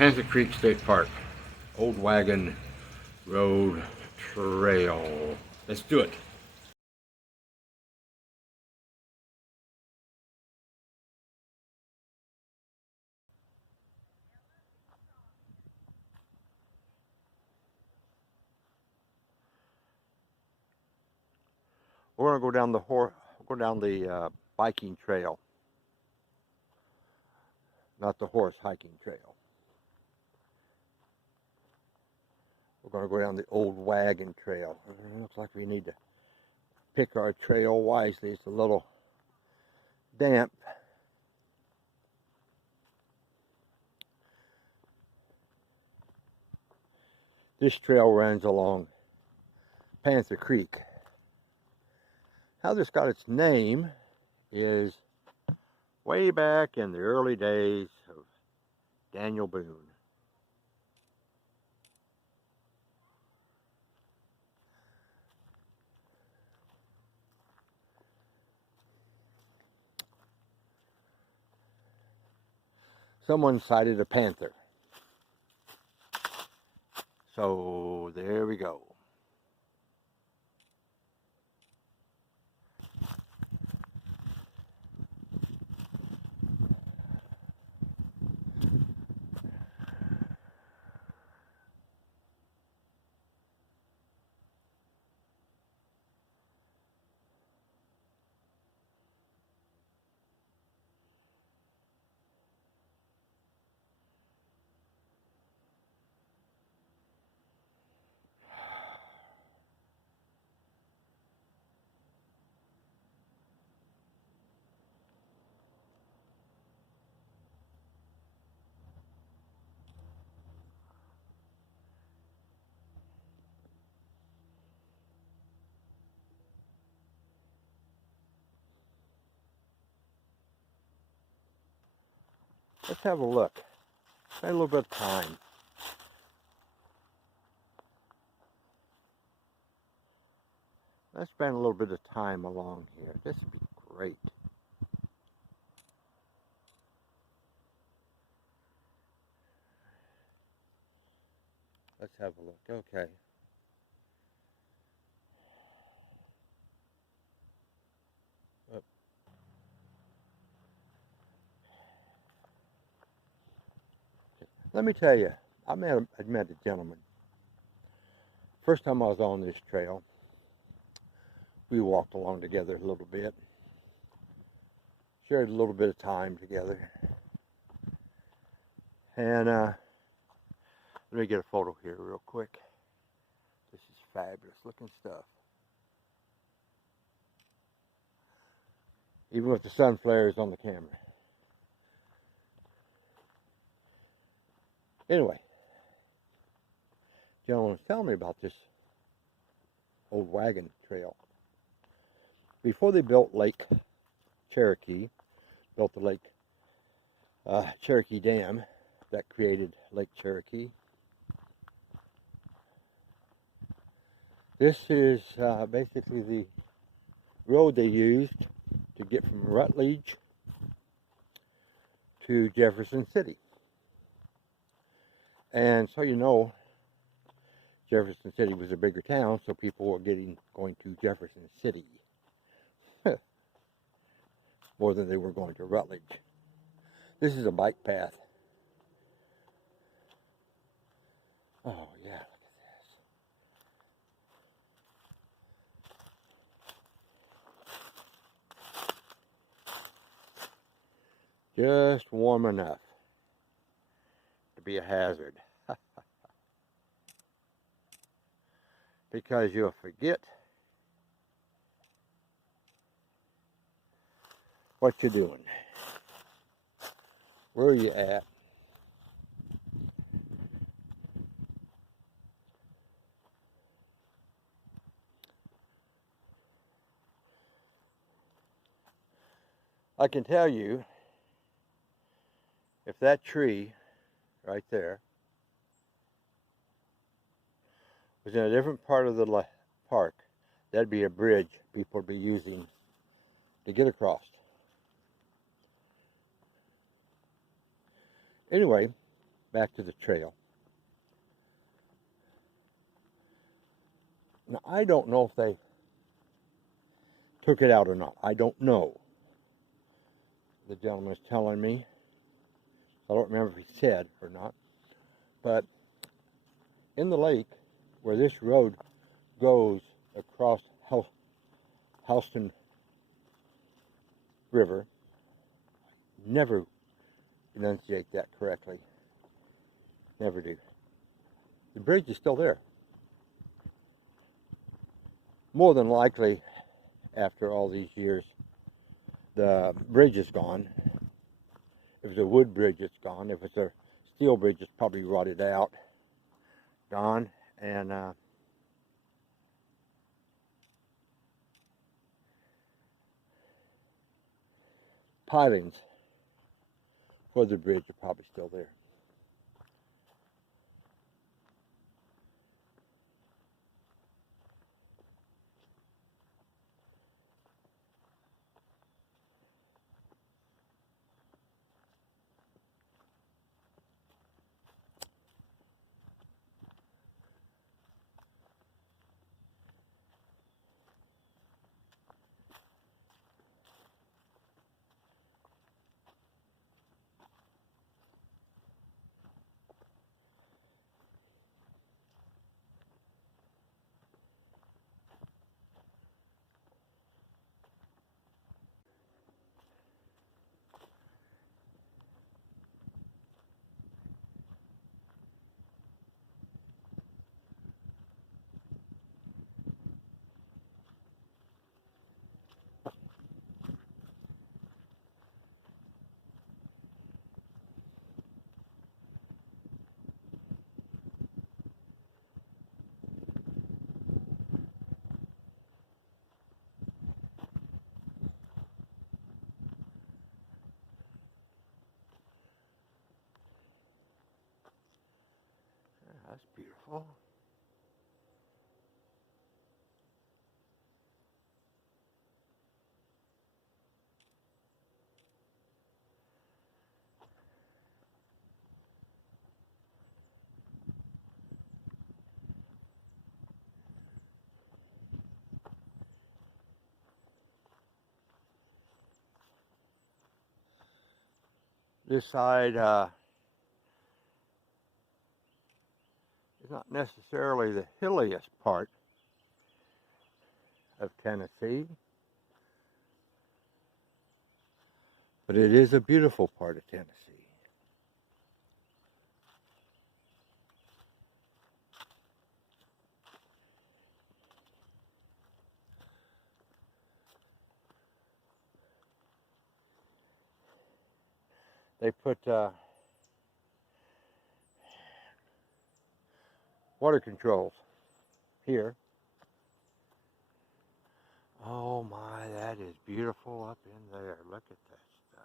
Panther Creek State Park, Old Wagon Road Trail. Let's do it. We're gonna go down the biking trail, not the horse hiking trail. We're gonna go down the Old Wagon Trail. It looks like we need to pick our trail wisely. It's a little damp. This trail runs along Panther Creek. How this got its name is way back in the early days of Daniel Boone. Someone sighted a panther. So there we go. Let's have a look. Spend a little bit of time. Let's spend a little bit of time along here. This would be great. Let's have a look. Okay. Let me tell you, I met a gentleman. First time I was on this trail, we walked along together a little bit, shared a little bit of time together, and let me get a photo here real quick. This is fabulous looking stuff. Even with the sun flares on the camera. Anyway, gentleman was telling me about this Old Wagon Trail. Before they built Lake Cherokee, built the Lake Cherokee Dam that created Lake Cherokee. This is basically the road they used to get from Rutledge to Jefferson City. And so you know, Jefferson City was a bigger town, so people were going to Jefferson City more than they were going to Rutledge. This is a bike path. Oh yeah, look at this. Just warm enough to be a hazard. Because you'll forget what you're doing. Where are you at? I can tell you, if that tree right there was in a different part of the park, that'd be a bridge people would be using to get across. Anyway, back to the trail. Now, I don't know if they took it out or not. I don't know. The gentleman was telling me. I don't remember if he said or not. But in the lake, where this road goes across Houston River, never enunciate that correctly. Never do. The bridge is still there. More than likely, after all these years, the bridge is gone. If it's a wood bridge, it's gone. If it's a steel bridge, it's probably rotted out, gone. And pilings for the bridge are probably still there. That's beautiful. This side is not necessarily the hilliest part of Tennessee, but it is a beautiful part of Tennessee. They put water controls here. Oh my, that is beautiful up in there. Look at that stuff.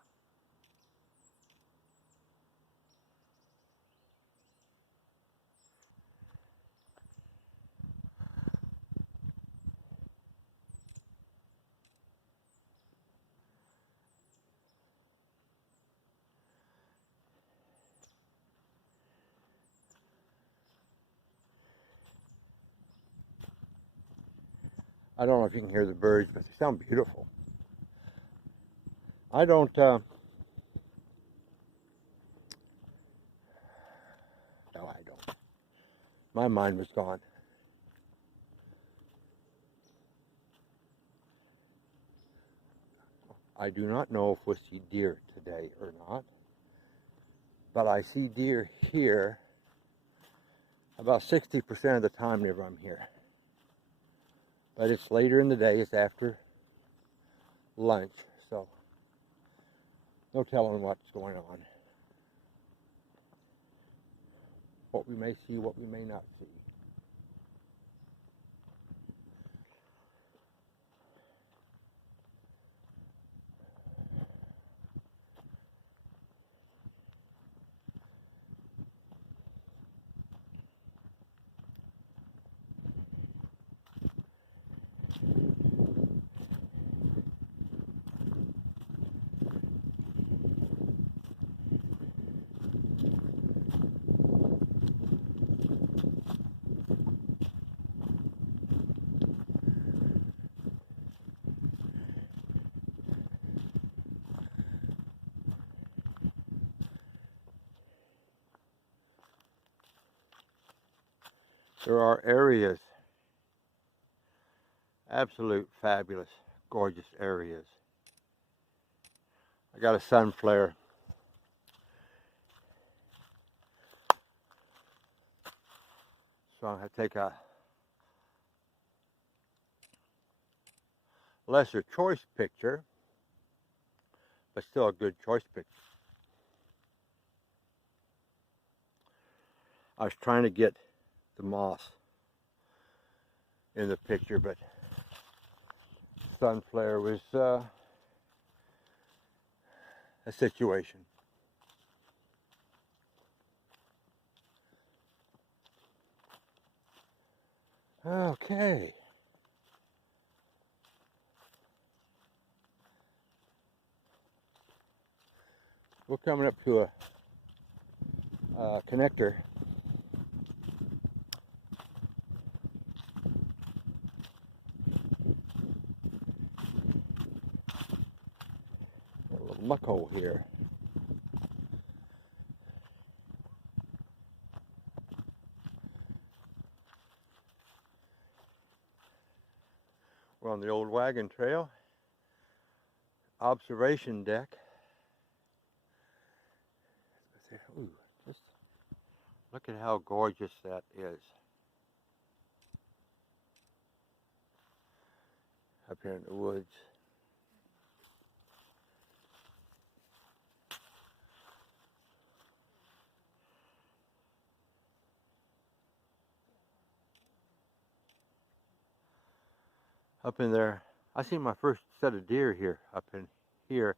I don't know if you can hear the birds, but they sound beautiful. I don't, no, I don't. My mind was gone. I do not know if we'll see deer today or not, but I see deer here about 60% of the time whenever I'm here. But it's later in the day, it's after lunch, so no telling what's going on. What we may see, what we may not see. There are areas, absolute fabulous, gorgeous areas. I got a sun flare. So I'm going to take a lesser choice picture, but still a good choice picture. I was trying to get the moss in the picture, but sun flare was a situation. Okay. We're coming up to a connector. A little muck hole here. We're on the old wagon trail. Observation deck. Ooh, just look at how gorgeous that is. Up here in the woods. Up in there, I see my first set of deer here, up in here,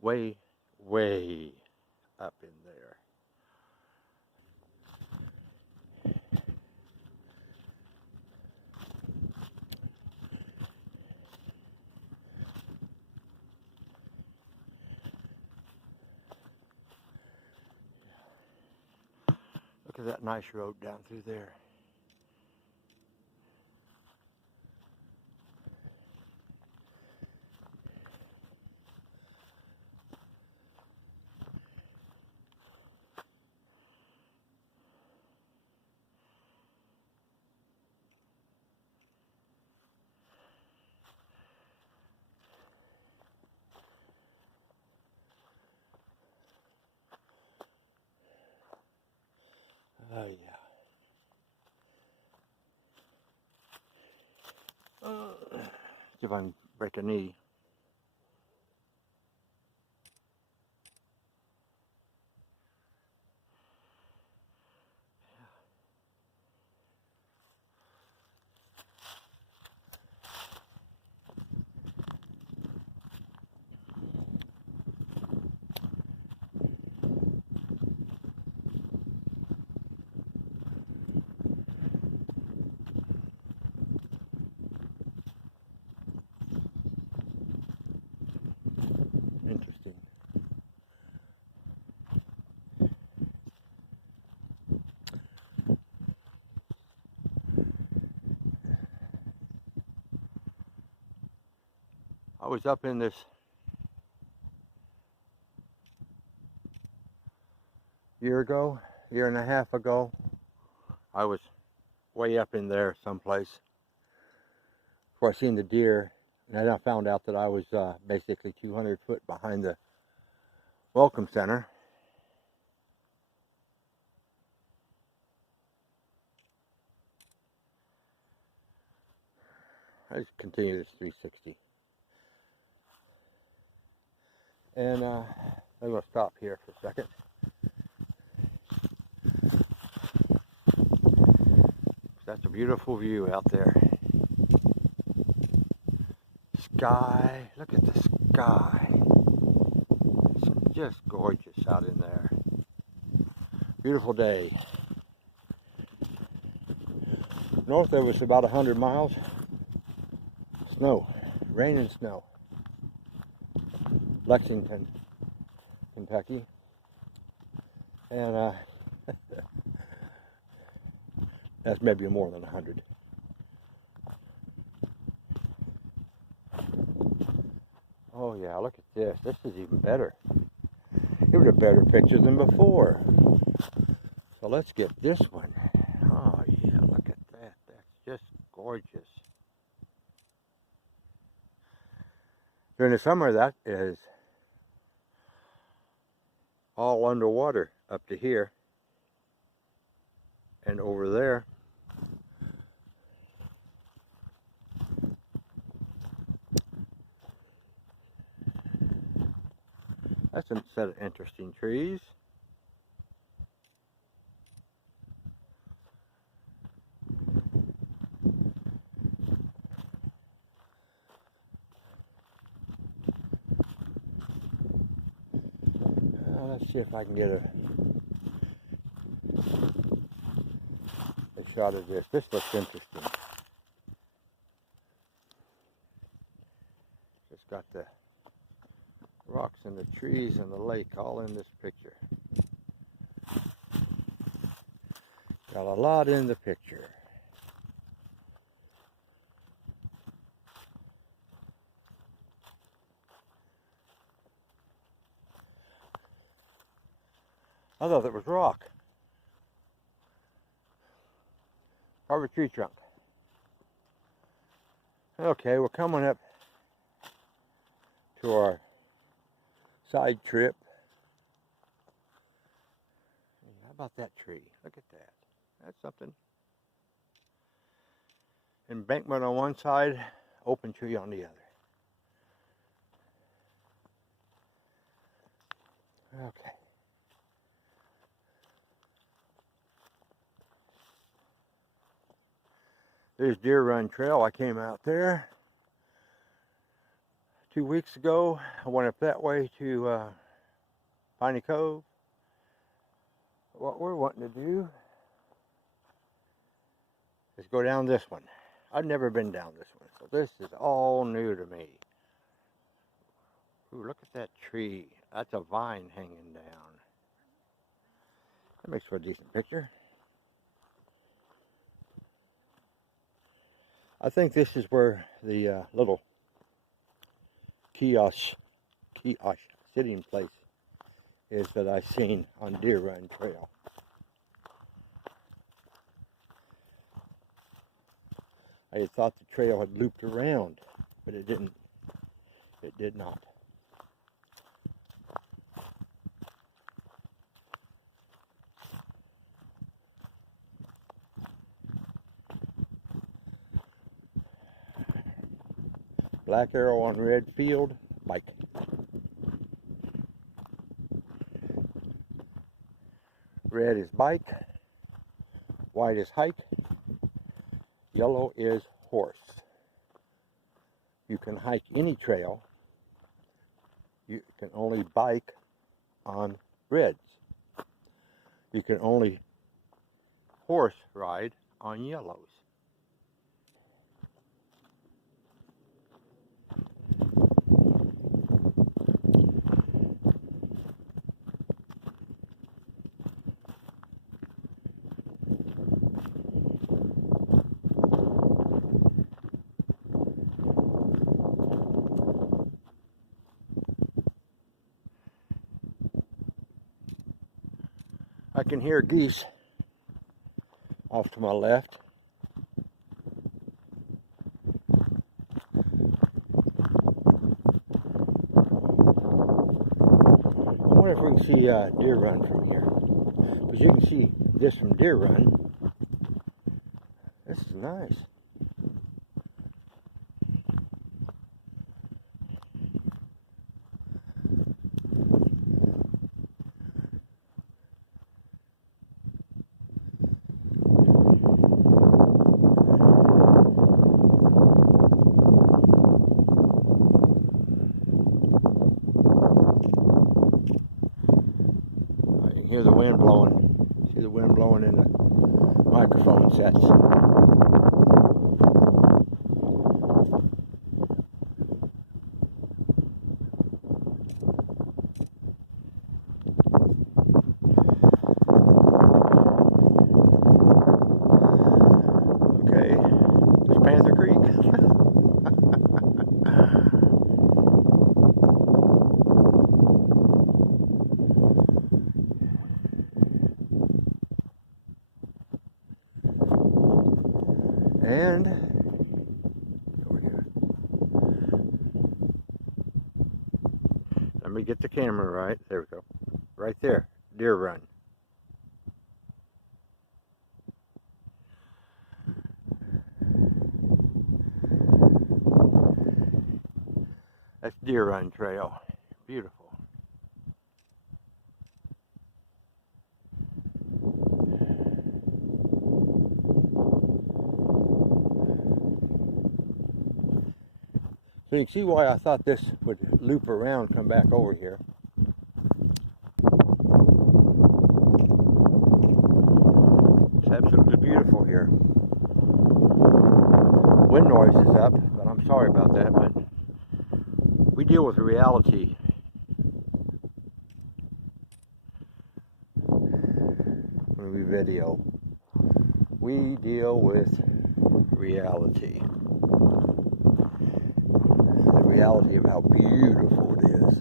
way, way up in there. Look at that nice road down through there. Oh yeah. See if I can break a knee. Interesting. I was up in this year and a half ago. I was way up in there someplace before I seen the deer, and then I found out that I was basically 200 foot behind the welcome center. I just continue this 360. And I'm going to stop here for a second. That's a beautiful view out there. Sky, look at the sky. It's just gorgeous out in there. Beautiful day. North of us about 100 miles. Snow, rain and snow. Lexington, Kentucky. And that's maybe more than 100. Oh yeah, look at this. This is even better. It was a better picture than before. So let's get this one. Oh yeah, look at During the summer, that is all underwater up to here and over there. That's a set of interesting trees. Let's see if I can get a shot of this. This looks interesting. It's got the rocks and the trees and the lake all in this picture. Got a lot in the picture. I thought it was rock. Or a tree trunk. Okay, we're coming up to our side trip. How about that tree? Look at that. That's something. Embankment on one side, open tree on the other. Okay. There's Deer Run Trail. I came out there 2 weeks ago. I went up that way to Piney Cove. What we're wanting to do is go down this one. I've never been down this one, so this is all new to me. Ooh, look at that tree. That's a vine hanging down. That makes for a decent picture. I think this is where the little kiosk sitting place is that I've seen on Deer Run Trail. I had thought the trail had looped around, but it didn't. It did not. Black arrow on red field, bike. Red is bike, white is hike, yellow is horse. You can hike any trail. You can only bike on reds. You can only horse ride on yellows. I can hear geese off to my left. I wonder if we can see Deer Run from here. Because you can see this from Deer Run. This is nice. Hear the wind blowing. See the wind blowing in the microphone sets. Okay, there's Panther Creek. And over here. Let me get the camera right. There we go. Right there. Deer run. That's Deer Run Trail. Beautiful. So you can see why I thought this would loop around, come back over here. It's absolutely beautiful here. Wind noise is up, but I'm sorry about that, but we deal with reality. When we video, we deal with reality. The reality of how beautiful it is.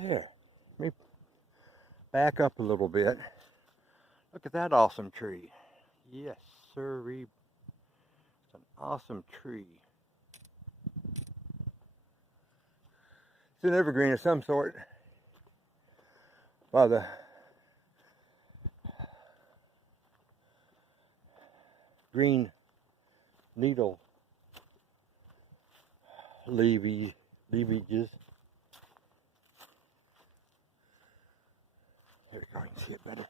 There. Let me back up a little bit. Look at that awesome tree. Yes, sirree. It's an awesome tree. It's an evergreen of some sort. By the green needle leavages. There you go, you can see it better.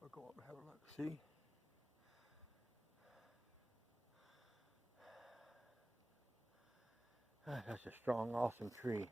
We'll go up and have a look, see? That's a strong, awesome tree.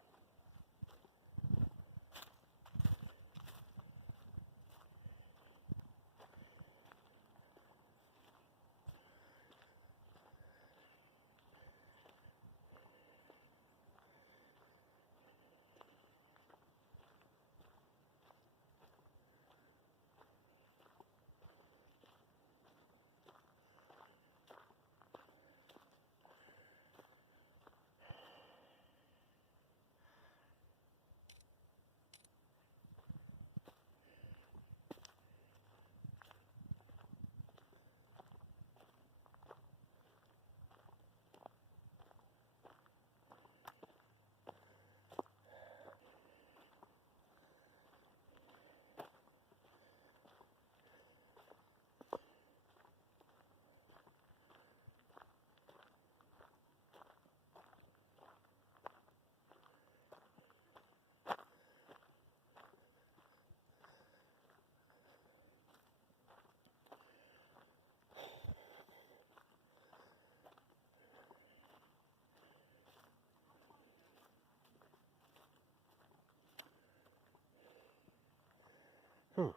Whew.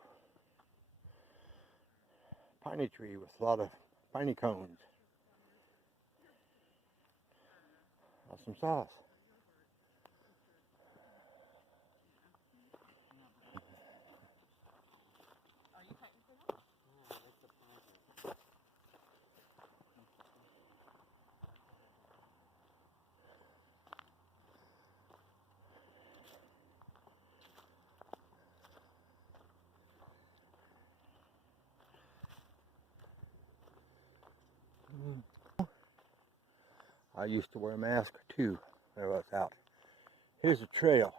Piney tree with a lot of piney cones. Awesome sauce. I used to wear a mask too when I was out. Here's a trail.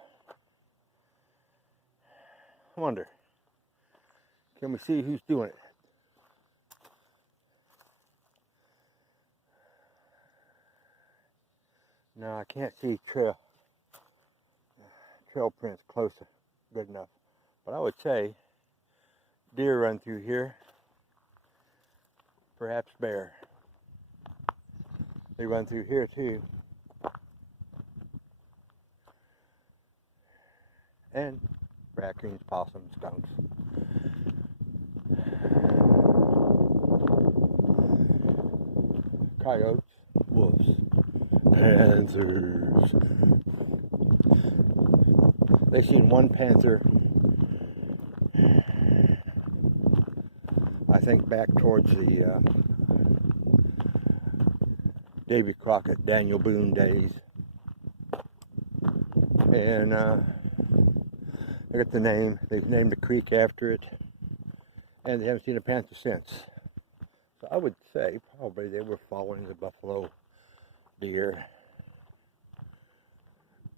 I wonder, can we see who's doing it? No, I can't see trail prints closer, good enough. But I would say deer run through here, perhaps bear. They run through here too. And raccoons, possums, skunks. Coyotes, wolves, panthers. They seen one panther, I think back towards the Davy Crockett, Daniel Boone days. And I got the name. They've named the creek after it. And they haven't seen a panther since. So I would say probably they were following the buffalo deer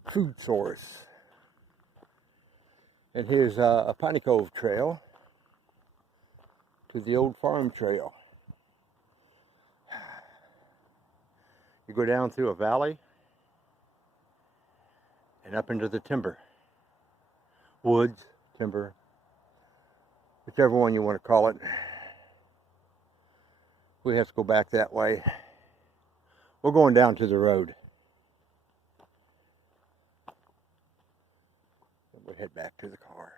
food source. And here's a Piney Cove trail to the old farm trail. You go down through a valley and up into the timber. Woods, timber, whichever one you want to call it. We have to go back that way. We're going down to the road. We'll head back to the car.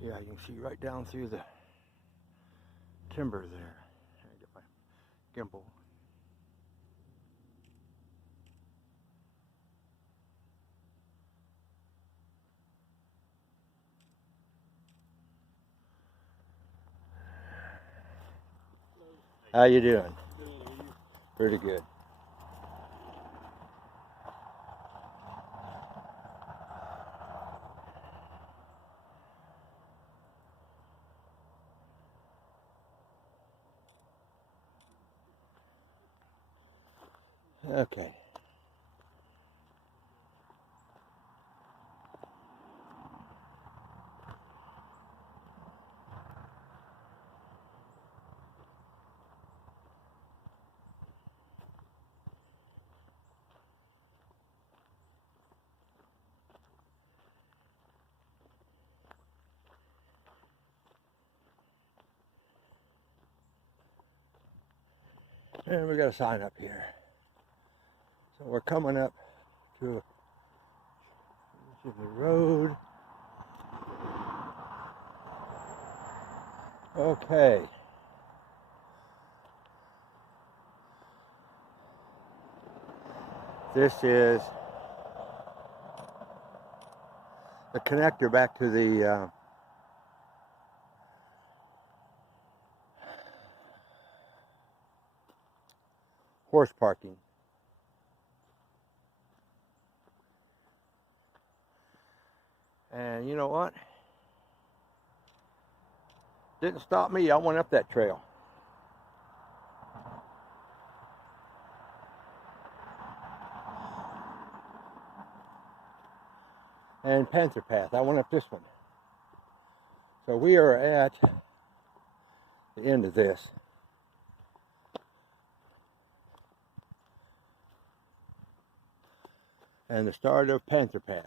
Yeah, you can see right down through the timber there. I get my gimbal. How you doing? Pretty good. Okay. And we got a sign up here. So we're coming up to the road. Okay. This is the connector back to the horse parking. And you know what? Didn't stop me. I went up that trail. And Panther Path. I went up this one. So we are at the end of this. And the start of Panther Path.